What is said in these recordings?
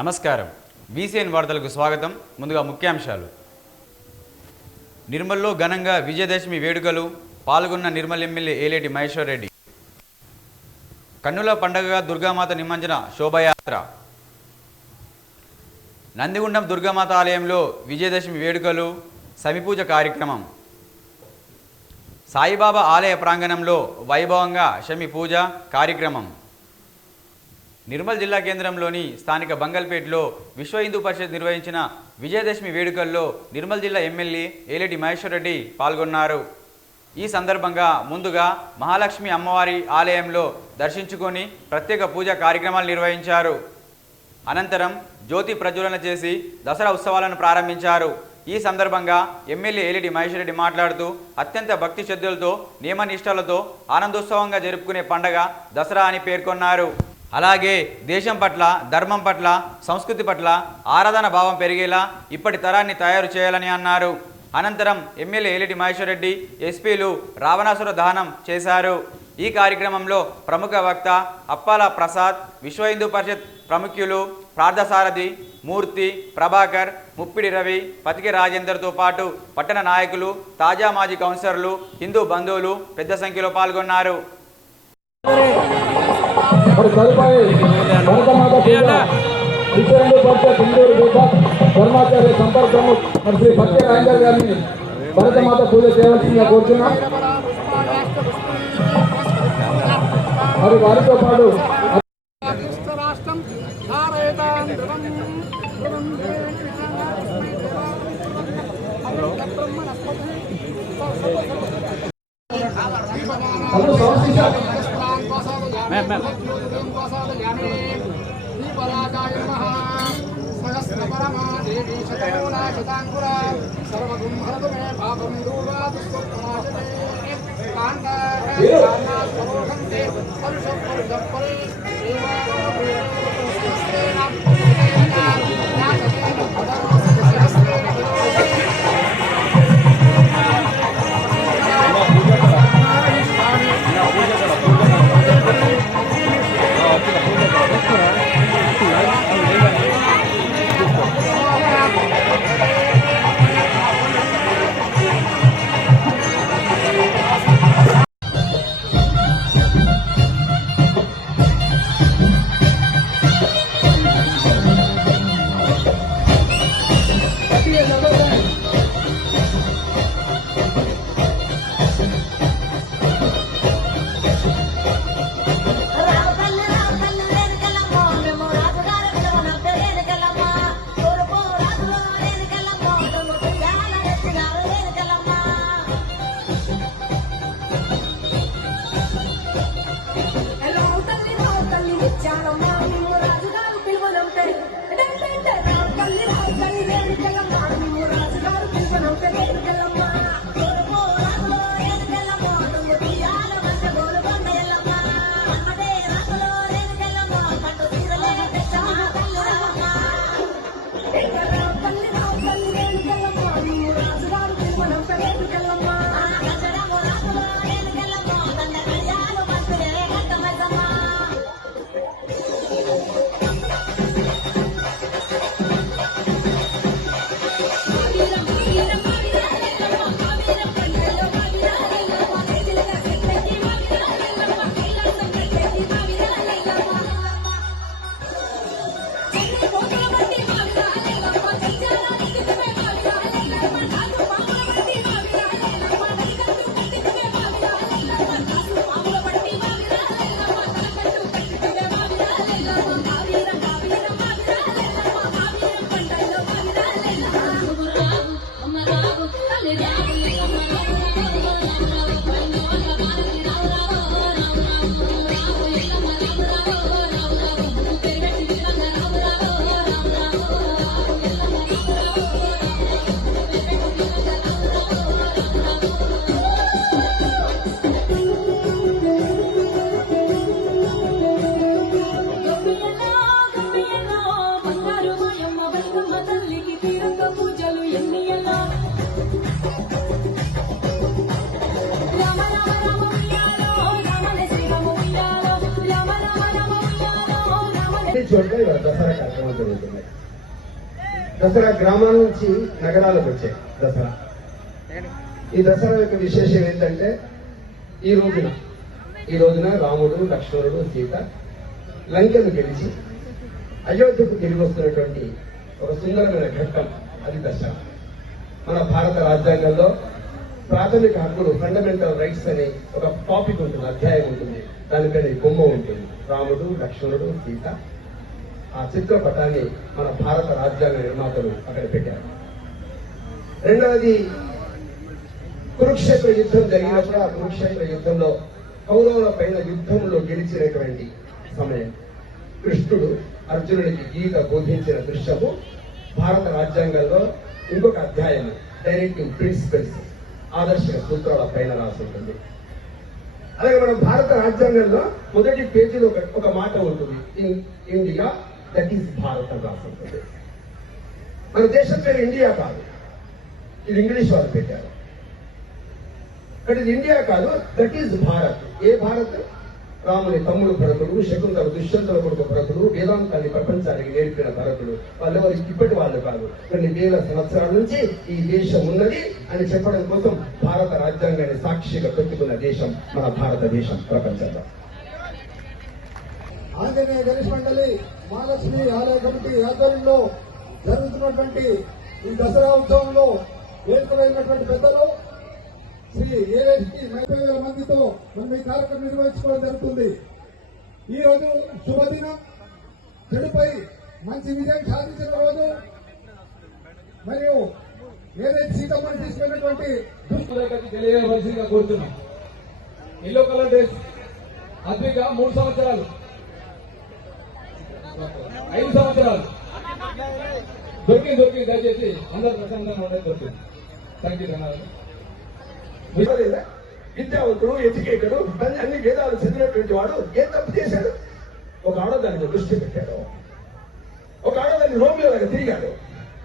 నమస్కారం. వీసీఎన్ వార్తలకు స్వాగతం. ముందుగా ముఖ్యాంశాలు. నిర్మల్లో ఘనంగా విజయదశమి వేడుకలు. పాల్గొన్న నిర్మల్ ఎమ్మెల్యే ఏలేటి మహేశ్వర్ రెడ్డి. కన్నుల పండగగా దుర్గామాత నిమజ్జన శోభయాత్ర. నందిగుండం దుర్గామాత ఆలయంలో విజయదశమి వేడుకలు, సమిపూజ కార్యక్రమం. సాయిబాబా ఆలయ ప్రాంగణంలో వైభవంగా శమి పూజ కార్యక్రమం. నిర్మల్ జిల్లా కేంద్రంలోని స్థానిక బంగల్పేటలో విశ్వ హిందూ పరిషత్ నిర్వహించిన విజయదశమి వేడుకల్లో నిర్మల్ జిల్లా ఎమ్మెల్యే ఏలేటి మహేశ్వర్ రెడ్డి పాల్గొన్నారు. ఈ సందర్భంగా ముందుగా మహాలక్ష్మి అమ్మవారి ఆలయంలో దర్శించుకొని ప్రత్యేక పూజా కార్యక్రమాలు నిర్వహించారు. అనంతరం జ్యోతి ప్రజ్వలన చేసి దసరా ఉత్సవాలను ప్రారంభించారు. ఈ సందర్భంగా ఎమ్మెల్యే ఏలేటి మహేశ్వర్ రెడ్డి మాట్లాడుతూ అత్యంత భక్తి శ్రద్ధలతో నియమనిష్టలతో ఆనందోత్సవంగా జరుపుకునే పండగ దసరా అని పేర్కొన్నారు. అలాగే దేశం పట్ల, ధర్మం పట్ల, సంస్కృతి పట్ల ఆరాధన భావం పెరిగేలా ఇప్పటి తరాన్ని తయారు చేయాలని అన్నారు. అనంతరం ఎమ్మెల్యే ఏలేటి మహేశ్వర్ రెడ్డి ఎస్పీలు రావణాసుర దహనం చేశారు. ఈ కార్యక్రమంలో ప్రముఖ వక్త అప్పాల ప్రసాద్, విశ్వ హిందూ పరిషత్ ప్రముఖులు పార్థసారథి, మూర్తి, ప్రభాకర్, ముప్పిడి రవి, పతికి రాజేందర్తో పాటు పట్టణ నాయకులు, తాజా మాజీ కౌన్సిలర్లు, హిందూ బంధువులు పెద్ద సంఖ్యలో పాల్గొన్నారు. ధర్మాచార్య సంపర్కము శ్రీ సత్య రాజేందర్ గారిని భరతమాత పూజ చేయవలసిందిగా కోరుతున్నాం. మరి వారితో పాటు చోట్ల దసరా కార్యక్రమం జరుగుతుంది. దసరా గ్రామాల నుంచి నగరాలకు వచ్చాయి దసరా. ఈ దసరా యొక్క విశేషం ఏంటంటే ఈ రోజున రాముడు, లక్ష్మణుడు, సీత లంకను గెలిచి అయోధ్యకు తిరిగి వస్తున్నటువంటి ఒక సుందరమైన ఘట్టం అది దసరా. మన భారత రాజ్యాంగంలో ప్రాథమిక హక్కులు, ఫండమెంటల్ రైట్స్ అనే ఒక టాపిక్ ఉంటుంది, అధ్యాయం ఉంటుంది. దానిపైన బొమ్మ ఉంటుంది, రాముడు, లక్ష్మణుడు, సీత. ఆ చిత్రపటాన్ని మన భారత రాజ్యాంగ నిర్మాతలు అక్కడ పెట్టారు. రెండవది, కురుక్షేత్ర యుద్ధం జరిగినప్పుడు ఆ కురుక్షేత్ర యుద్ధంలో కౌరవుల పైన యుద్ధంలో గెలిచినటువంటి సమయం కృష్ణుడు అర్జునుడికి గీత బోధించిన దృశ్యము భారత రాజ్యాంగంలో ఇంకొక అధ్యాయం డైరెక్టివ్ ప్రిన్సిపల్స్, ఆదర్శక సూత్రాల పైన రాసి ఉంటుంది. అలాగే మన భారత రాజ్యాంగంలో మొదటి పేజీలో ఒక మాట ఉంటుంది, ఇండియా దట్ ఈస్ భారత్ అని రాసి ఉంటుంది. మన దేశం పేరు ఇండియా కాదు, ఇది ఇంగ్లీష్ వాళ్ళు పెట్టారు. బట్ ఇది ఇండియా కాదు, దట్ ఈస్ భారత్. ఏ భారత్? రాముని తమ్ముడు భరతుడు, శకుంతల దుష్యంతుల కొడుకు భరతుడు, వేదాంతాన్ని ప్రపంచానికి నేర్పిన భరతుడు. వాళ్ళెవరు ఇప్పటి వాళ్ళు కాదు, కొన్ని వేల సంవత్సరాల నుంచి ఈ దేశం ఉన్నది అని చెప్పడం కోసం భారత రాజ్యాంగాన్ని సాక్షిగా పెట్టుకున్న దేశం మన భారతదేశం ప్రపంచంలో. ఆంజనేయ గణేష్ మండలి మహాలక్ష్మి ఆలయ కమిటీ ఆధ్వర్యంలో జరుగుతున్నటువంటి ఈ దసరా ఉత్సవంలో వేడుకలైనటువంటి పెద్దలు శ్రీ ఏఎస్టీ 30,000 మందితో మనం ఈ కార్యక్రమం నిర్వహించుకోవడం జరుగుతుంది. ఈ రోజు శుభదినం, చెడుపై మంచి విజయం సాధించిన రోజు. మరియు ఏదైతే సీతమ్మని తీసుకున్నటువంటి దుష్టులకి తెలియవలసిందిగా కోరుతున్నాం. ఎల్లో కలర్ డ్రెస్ అద్విక 3 సంవత్సరాలు, 5 సంవత్సరాలు దొరికింది. దయచేసి అందరు ప్రసన్నంగా ఉండేది దొరికింది. Thank you. ధన్యవాదాలు. విద్యావంతుడు, ఎడ్యుకేటెడ్, అన్ని వేదాలు చదివినటువంటి వాడు ఏం తప్పు చేశాడు? ఒక ఆడదాన్ని దృష్టి పెట్టాడు, ఒక ఆడదాన్ని రోమియోలాగా తిరిగాడు.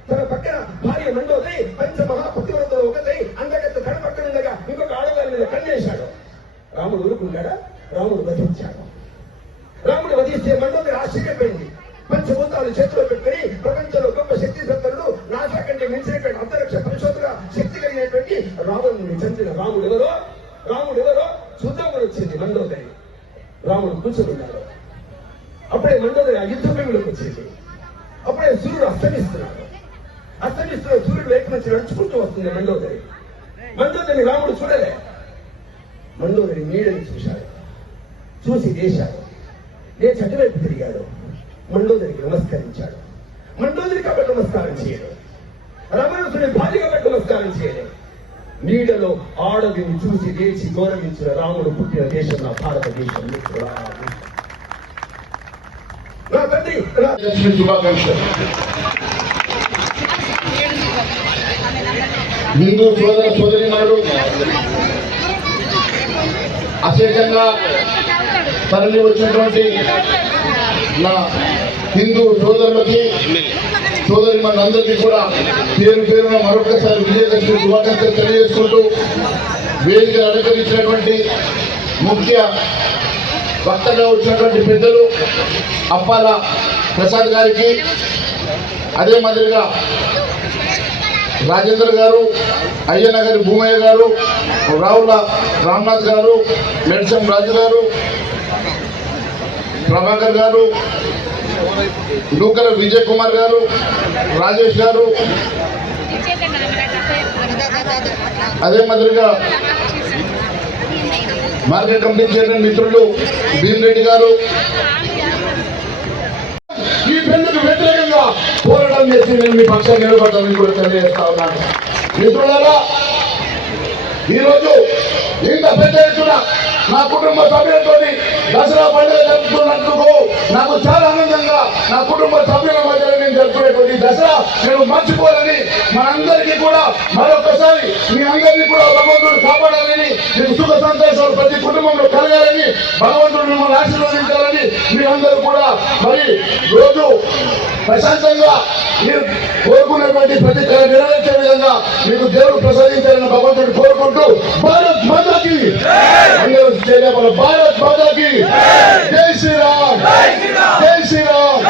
తన పక్కన భార్య మండోదై పంచమహాపతివ్రతలో ఒకదై అందగత్త తన పక్కన ఉండగా ఇంకొక ఆడదాని మీద కన్నేశాడు. రాముడు ఊరుకున్నాడా? రాముడు వధించాడు. రాముడు వధిస్తే మండోదరి ఆశ్చర్యపోయింది. పంచభూతాలు చేతిలో పెట్టుకుని ప్రపంచంలో గొప్ప శక్తి సంతరుడు, నాసా కంటే మించినటువంటి అంతరిక్ష పరిశోధన శక్తి కలిగినటువంటి రావణుని చంపిన రాముడు ఎవరో చూద్దామని వచ్చింది మండోదరి. రాముడు కూర్చున్నాడు. అప్పుడే మండోదరి ఆ యుద్ధ భూమిలోకి వచ్చింది. అప్పుడే సూర్యుడు అస్తమిస్తున్నాడు. సూర్యుడు వైపు నుంచి నడుచుకుంటూ వస్తుంది మండోదరి రాముడు చూడలే. మండోదరి నీడని చూశాడు, చూసి లేచాడు. లేచి అటువైపు తిరిగాడు. మండోదరికి నమస్కరించాడు. మండోదరి కాబట్టి నమస్కారం చేయడు, రమణసుని భార్య కాబట్టి నమస్కారం చేయలేదు. నీడలో ఆడవిని చూసి లేచి గౌరవించిన రాముడు పుట్టిన దేశం నా భారతదేశం. నా తండ్రి శుభాకాంక్షలు. హిందూ సోదర సోదరిమణులు అశేషంగా తరలి వచ్చినటువంటి నా హిందూ సోదరులకి, సోదరిమణులందరికీ కూడా పేరు పేరున మరొకసారి విజయదశమి శుభాకాంక్షలు తెలియజేసుకుంటూ, వేదిక అలంకరించినటువంటి ముఖ్య వక్తగా వచ్చినటువంటి పెద్దలు అప్పాల ప్రసాద్ గారికి, అదే మాదిరిగా రాజేంద్ర గారు, అయ్యన్న గారి భూమయ్య గారు, రావుల రామ్నాథ్ గారు, మెడ్సం రాజు గారు, ప్రభాకర్ గారు, నూకల విజయ్ కుమార్ గారు, రాజేష్ గారు, అదే మాదిరిగా మార్కెట్ కమిటీ చైర్మన్ మిత్రులు భీమరెడ్డి గారు, ఈ పెళ్లికి వ్యతిరేకంగా పోరాటం చేసి నేను మీ పక్షాన్ని నిలబడతానని కూడా తెలియజేస్తా ఉన్నాను. మిత్రులారా, ఈరోజు ఇంత పెద్ద ఎత్తున నా కుటుంబ సభ్యులతో దసరా పండుగ జరుపుకున్నందుకు నాకు చాలా ఆనందంగా, నా కుటుంబ సభ్యుల మధ్యలో నేను జరుపుకునేటువంటి దసరా నేను మర్చిపోవాలని, మనందరికీ కూడా మరొకసారి మీ అందరినీ కూడా భగవంతుడు కాపాడాలని, మీకు సుఖ సంతోషాలు ప్రతి కుటుంబంలో కలగాలని, భగవంతుడు మిమ్మల్ని ఆశీర్వదించాలని మీరందరూ కూడా మరి రోజు ప్రశాంతంగా మీరు కోరుకునేటువంటి ప్రతి కళ నెరవేర్చే విధంగా మీకు దేవుడు ప్రసాదించాలని భగవంతుడు కోరుకుంటూ, భారత్ మాతాకి అందరూ చేయబోల భారత్ మాతాకి జై శ్రీరామ్, జై శ్రీరామ్.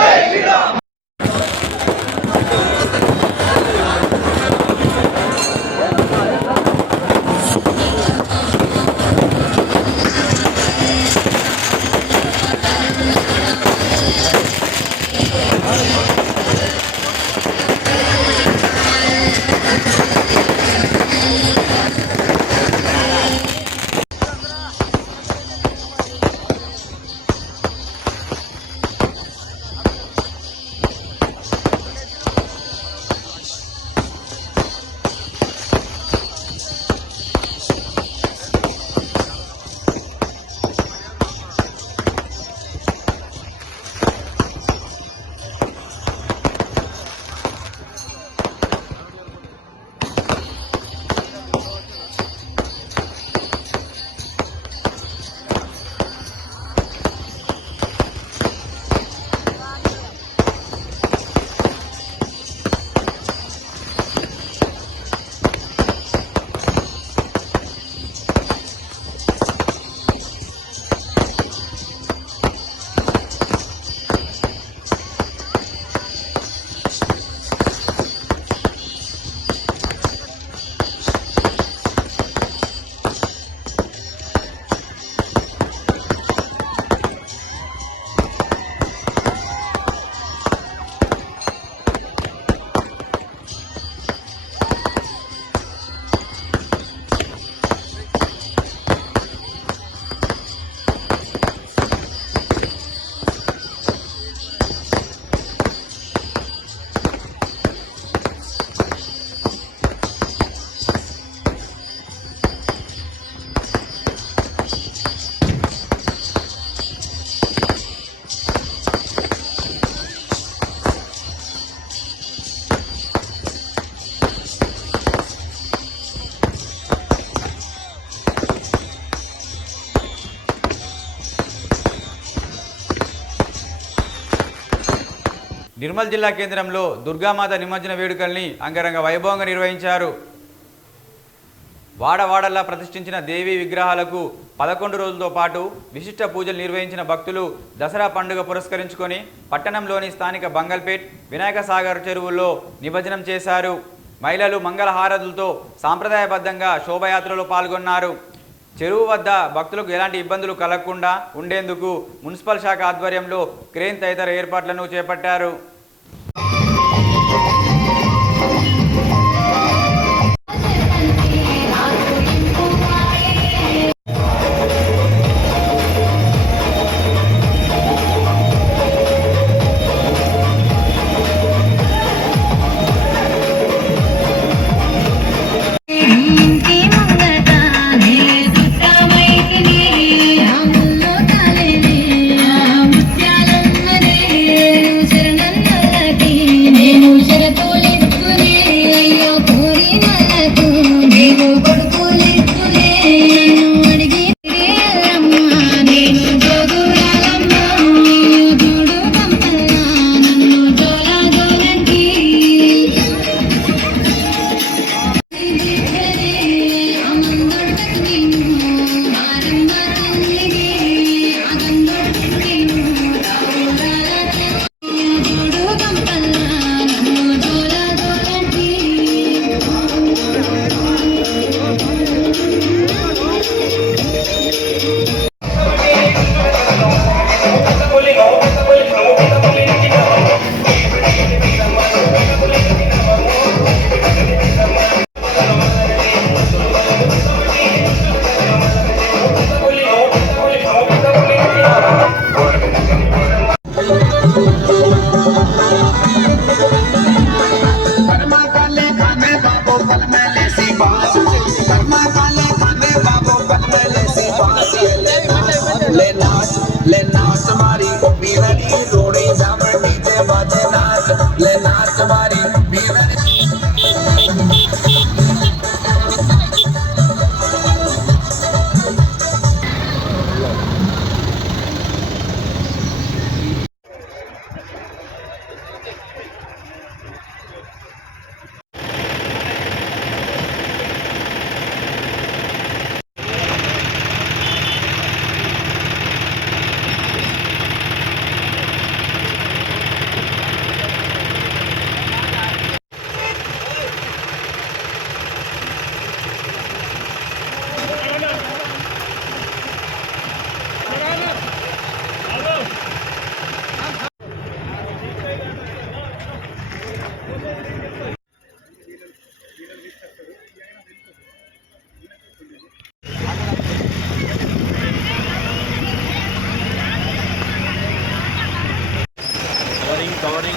నిర్మల్ జిల్లా కేంద్రంలో దుర్గామాత నిమజ్జన వేడుకల్ని అంగరంగ వైభవంగా నిర్వహించారు. వాడవాడల్లా ప్రతిష్ఠించిన దేవీ విగ్రహాలకు 11 రోజులతో పాటు విశిష్ట పూజలు నిర్వహించిన భక్తులు దసరా పండుగ పురస్కరించుకొని పట్టణంలోని స్థానిక బంగల్పేట్, వినాయక సాగర్ చెరువుల్లో నిమజ్జనం చేశారు. మహిళలు మంగళహారతులతో సాంప్రదాయబద్ధంగా శోభయాత్రలో పాల్గొన్నారు. చెరువు వద్ద భక్తులకు ఎలాంటి ఇబ్బందులు కలగకుండా ఉండేందుకు మున్సిపల్ శాఖ ఆధ్వర్యంలో క్రేన్ తదితర ఏర్పాట్లను చేపట్టారు.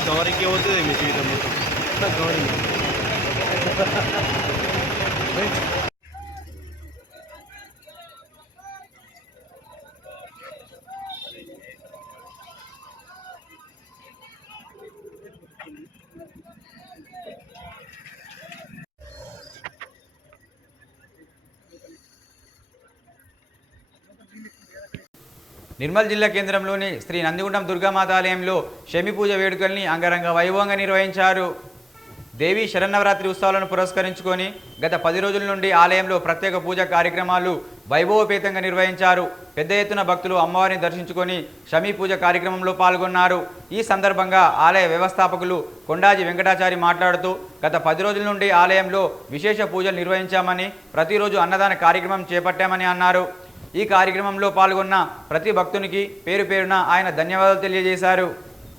కవరింగ్ అవుతుంది మీ జీవితం మొత్తం కవరింగ్. నిర్మల్ జిల్లా కేంద్రంలోని శ్రీ నందిగుండం దుర్గామాత ఆలయంలో శమి పూజ వేడుకల్ని అంగరంగ వైభవంగా నిర్వహించారు. దేవి శరన్నవరాత్రి ఉత్సవాలను పురస్కరించుకొని గత 10 రోజుల నుండి ఆలయంలో ప్రత్యేక పూజా కార్యక్రమాలు వైభవోపేతంగా నిర్వహించారు. పెద్ద ఎత్తున భక్తులు అమ్మవారిని దర్శించుకొని శమి పూజ కార్యక్రమంలో పాల్గొన్నారు. ఈ సందర్భంగా ఆలయ వ్యవస్థాపకులు కొండాజీ వెంకటాచారి మాట్లాడుతూ గత 10 రోజుల నుండి ఆలయంలో విశేష పూజలు నిర్వహించామని, ప్రతిరోజు అన్నదాన కార్యక్రమం చేపట్టామని అన్నారు. ఈ కార్యక్రమంలో పాల్గొన్న ప్రతి భక్తునికి పేరు పేరున ఆయన ధన్యవాదాలు తెలియజేశారు.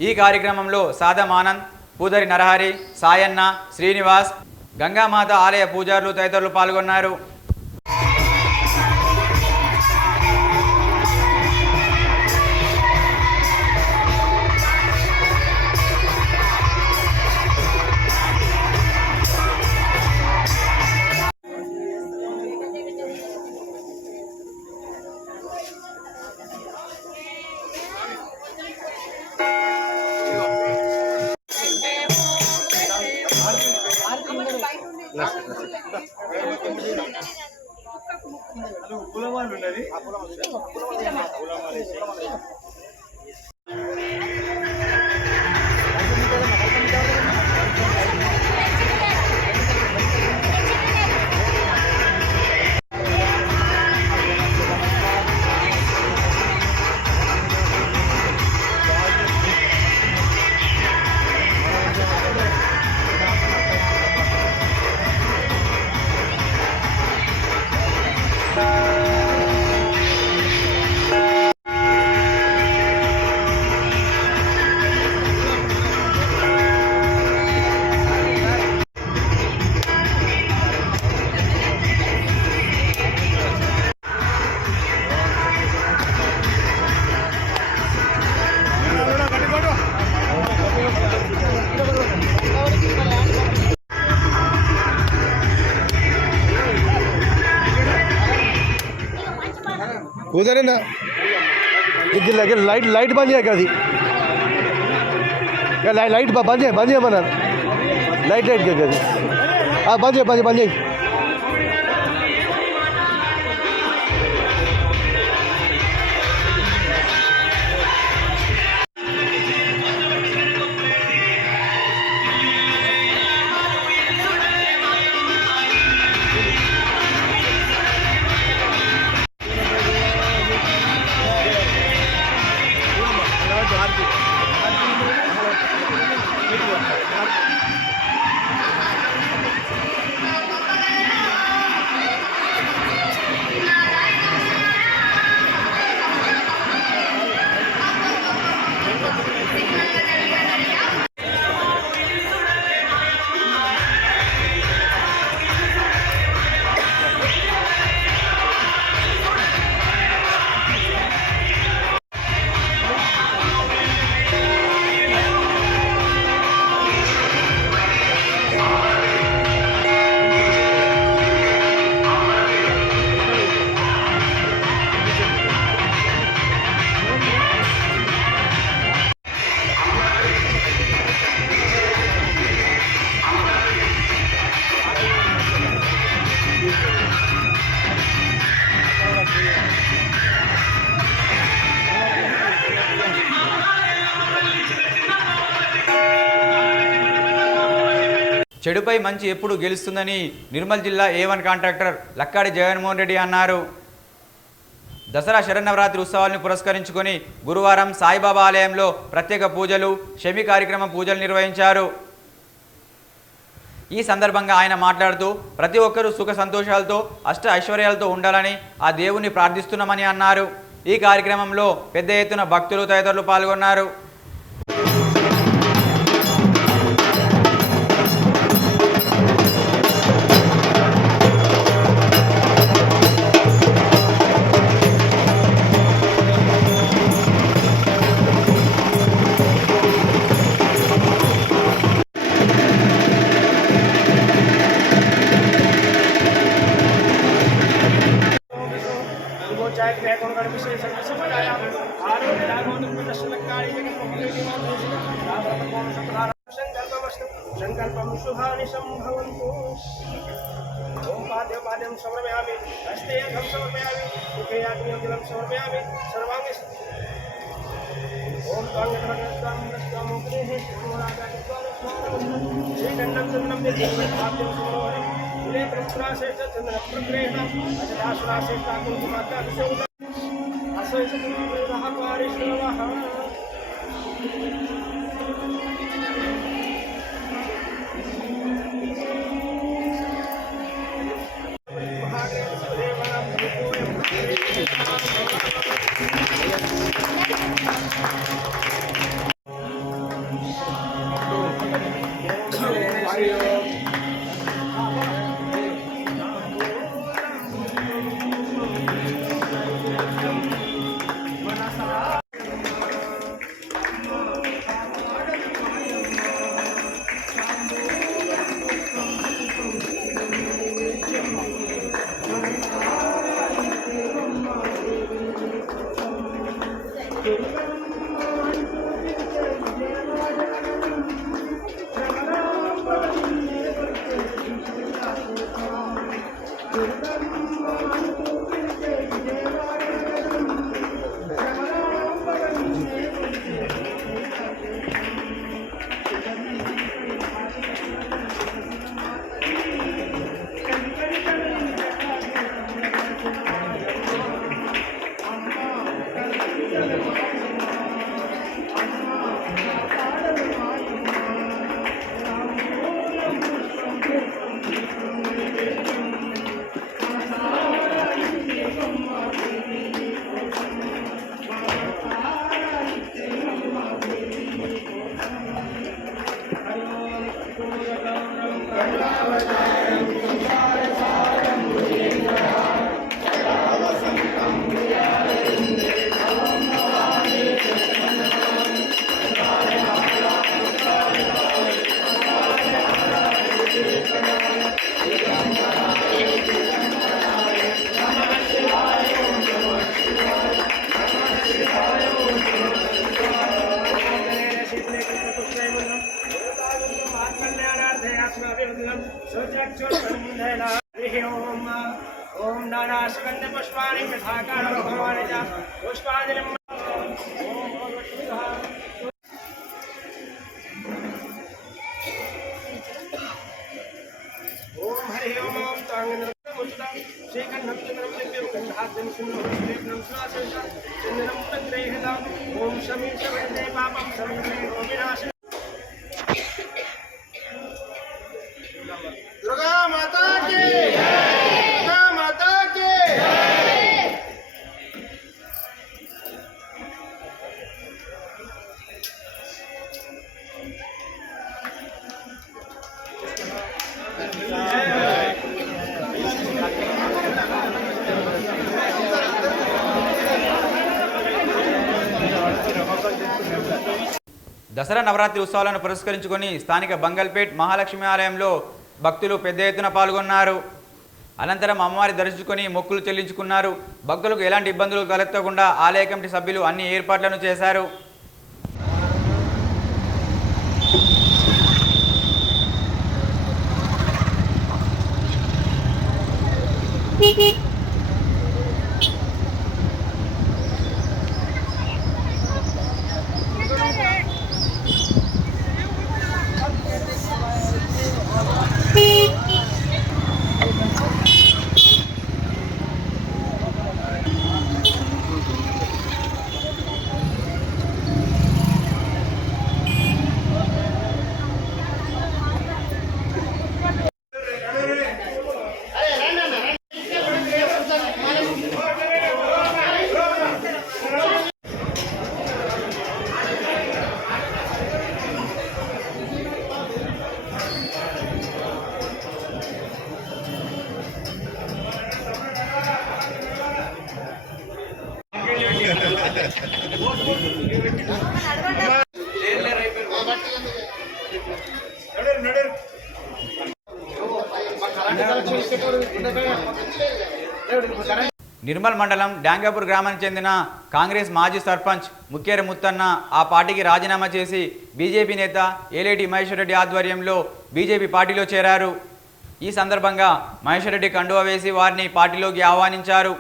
ఈ కార్యక్రమంలో సాదం ఆనంద్, పూదరి నరహరి, సాయన్న, శ్రీనివాస్, గంగామాత ఆలయ పూజారులు తదితరులు పాల్గొన్నారు. उधर है ना लाइट बंद है क्या लाइट बंद है मना लाइट क्या बंद है చెడుపై మంచి ఎప్పుడు గెలుస్తుందని నిర్మల్ జిల్లా A1 కాంట్రాక్టర్ లక్కాడి జగన్మోహన్ రెడ్డి అన్నారు. దసరా శరన్నవరాత్రి ఉత్సవాలను పురస్కరించుకొని గురువారం సాయిబాబా ఆలయంలో ప్రత్యేక పూజలు షమి కార్యక్రమం పూజలు నిర్వహించారు. ఈ సందర్భంగా ఆయన మాట్లాడుతూ ప్రతి ఒక్కరూ సుఖ సంతోషాలతో అష్ట ఐశ్వర్యాలతో ఉండాలని ఆ దేవుని ప్రార్థిస్తున్నామని అన్నారు. ఈ కార్యక్రమంలో పెద్ద ఎత్తున భక్తులు తదితరులు పాల్గొన్నారు. संकल्पं शुभानि संभवन्तु ओम पाद्यं समर्पयामि हस्ते अघं समर्पयामि मुखे आग्नेयं जलं समर्पयामि सर्वांगे ओम कांगकरणस्तां नस्तां मुखेः श्रीखण्डं चन्द्रं देवं पाद्यं समर्पयामि उले प्रत्राशेष चन्द्र प्रग्रहणं अजदाश्राशेष कुंकुमात्ता विशेष असैष कुंकुमः पारिश्रवः पुष्पाणि यथाकालं भगवान् च पुष्पाञ्जलिं ओम हरि ओम ओम तांगनमुचिता शेखन्नं चन्द्रं दिव्यं गन्धाद्यं सुन्दरं सुलेपनं सुनासंसा चन्दनं तद्रेहिता ओम शमी शमयते पापं शमयते विनाशनं दुर्गा माता की दुर्गा माता की దసరా నవరాత్రి ఉత్సవాలను పురస్కరించుకొని స్థానిక బంగల్పేట్ మహాలక్ష్మి ఆలయంలో భక్తులు పెద్ద ఎత్తున పాల్గొన్నారు. అనంతరం అమ్మవారి దర్శించుకొని మొక్కులు చెల్లించుకున్నారు. భక్తులకు ఎలాంటి ఇబ్బందులు తలెత్తకుండా ఆలయ కమిటీ సభ్యులు అన్ని ఏర్పాట్లను చేశారు. నిర్మల్ మండలం డాంగాపూర్ గ్రామానికి చెందిన కాంగ్రెస్ మాజీ సర్పంచ్ ముక్కేర ముత్తన్న ఆ పార్టీకి రాజీనామా చేసి బీజేపీ నేత ఏలేటి మహేశ్వర్ రెడ్డి ఆధ్వర్యంలో బీజేపీ పార్టీలో చేరారు. ఈ సందర్భంగా మహేశ్వర్ రెడ్డి కండువా వేసి వారిని పార్టీలోకి ఆహ్వానించారు.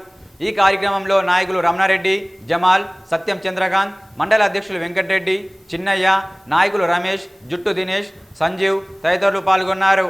ఈ కార్యక్రమంలో నాయకులు రమణారెడ్డి, జమాల్, సత్యం చంద్రకాంత్, మండల అధ్యక్షులు వెంకటరెడ్డి, చిన్నయ్య, నాయకులు రమేష్, జుట్టు దినేష్, సంజీవ్ తదితరులు పాల్గొన్నారు.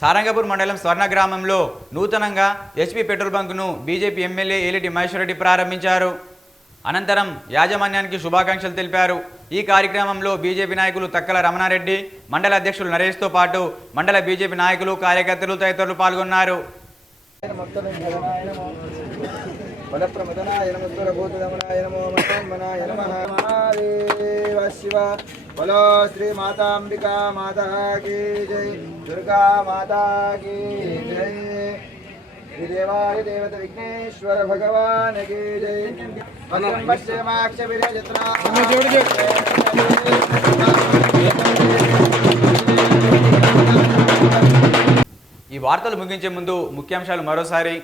సారంగపూర్ మండలం స్వర్ణ గ్రామంలో నూతనంగా హెచ్పీ పెట్రోల్ బంక్ను బీజేపీ ఎమ్మెల్యే ఏలేటి మహేశ్వర్ రెడ్డి ప్రారంభించారు. అనంతరం యాజమాన్యానికి శుభాకాంక్షలు తెలిపారు. ఈ కార్యక్రమంలో బీజేపీ నాయకులు తక్కల రమణారెడ్డి, మండల అధ్యక్షులు నరేష్తో పాటు మండల బీజేపీ నాయకులు, కార్యకర్తలు తదితరులు పాల్గొన్నారు. బలప్రమదనాయ నమస్వరభూతదమనాయ నమో మన్మనాయ నమః మహాదేవ శివ బలో శ్రీ మాతాంబికా మాతా కీ జై దుర్గా మాతా కీ జై శ్రీ దేవాయ దేవత విఘ్నేశ్వర భగవాన్ కీ జై పశ్చిమాక్ష విరజత్నా ఈ వార్తలు ముగించే ముందు ముఖ్యాంశాలు మరోసారి.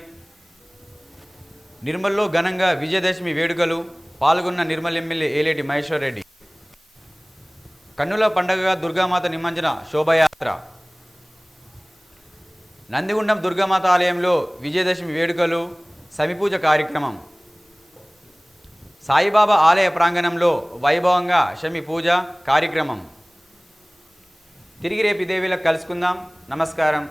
నిర్మల్లో ఘనంగా విజయదశమి వేడుకలు, పాల్గొన్న నిర్మల్ ఎమ్మెల్యే ఏలేటి మహేశ్వర్ రెడ్డి. కన్నుల పండగగా దుర్గామాత నిమజ్జన శోభయాత్ర. నందిగుండం దుర్గామాత ఆలయంలో విజయదశమి వేడుకలు, సమిపూజ కార్యక్రమం. సాయిబాబా ఆలయ ప్రాంగణంలో వైభవంగా శమి పూజ కార్యక్రమం. తిరిగి రేపు ఇదే వేళకు కలుసుకుందాం. నమస్కారం.